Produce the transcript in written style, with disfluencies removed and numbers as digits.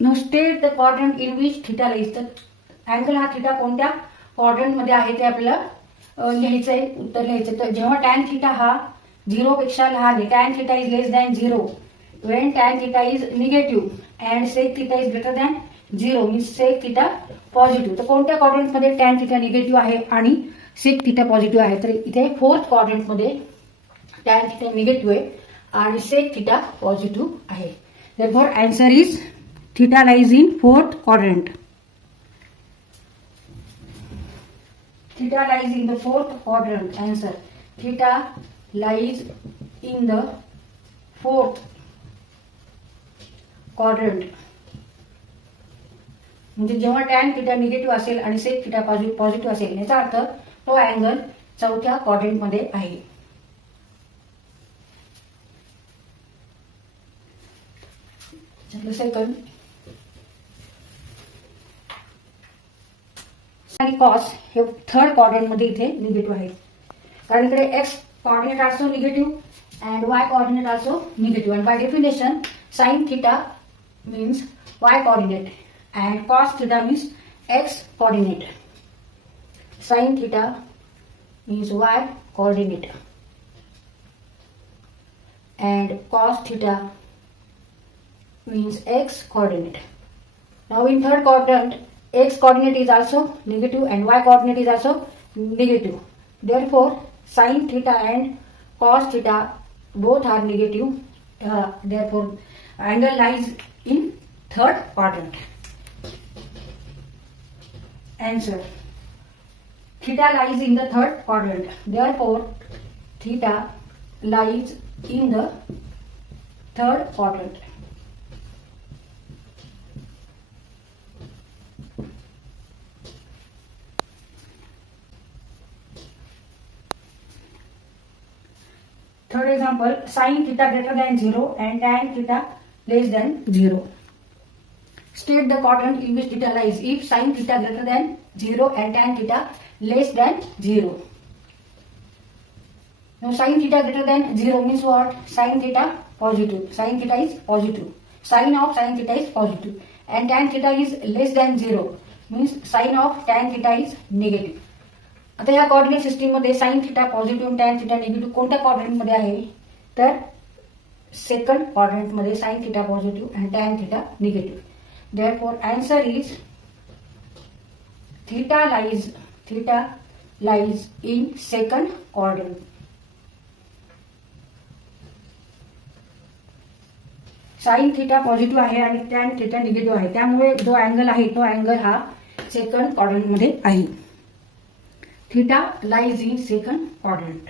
No state the quadrant in which theta lies. तर angle हा theta कोणत्या quadrant मध्ये आहे ते आपल्याला लिहायचंय, उत्तर लिहायचं. तर जेव्हा टॅन थिटा हा 0 पेक्षा लहान आहे, tan theta is less than 0, when tan theta is negative and sec theta is greater than 0 means sec theta positive. तर कोणत्या क्वाड्रंट मध्ये टॅन थिटा निगेटिव्ह आहे आणि सेक थिटा पॉझिटिव्ह आहे? तर इथे फोर्थ क्वाड्रंट मध्ये टॅन थिटा निगेटिव्ह आहे आणि सेक थिटा पॉझिटिव्ह आहे. therefore answer is theta lies in fourth quadrant. Theta lies in the fourth quadrant. Answer: theta lies in the fourth quadrant. म्हणजे जेव्हा tan theta negative असेल आणि sec theta positive असेल, याचा अर्थ तो अँगल चौथ्या क्वाड्रंट मध्ये आहे. सेकंड आणि कॉस हे थर्ड क्वाड्रंट मध्ये इथे निगेटिव्ह आहे, कारण इकडे x coordinate also negative and y coordinate also negative, and by definition sin theta means y coordinate and cos theta means x coordinate. Sin theta means y coordinate and cos theta means x coordinate. Now in third quadrant x coordinate is also negative and y coordinate is also negative. Therefore sin theta and cos theta both are negative. Therefore angle lies in third quadrant. Answer: theta lies in the third quadrant. Therefore theta lies in the third quadrant. Third example, sin theta greater than 0 and tan theta less than 0. State the quadrant in which theta lies if sin theta greater than 0 and tan theta less than 0. Now sin theta greater than 0 means what? Sin theta positive. Sin theta is positive. Sin of sin theta is positive. And tan theta is less than 0 means sin of tan theta is negative. आता या coordinate system मध्ये sine theta positive, tan theta negative कोणत्या quadrant मध्ये आहे? तर second quadrant मध्ये sine theta positive आणि tan theta negative. Therefore answer is theta lies in second quadrant. Sine theta positive आहे आणि टॅन थिटा निगेटिव्ह आहे, त्यामुळे जो अँगल आहे तो अँगल हा सेकंड क्वाड्रंट मध्ये आहे. Theta lies in second quadrant.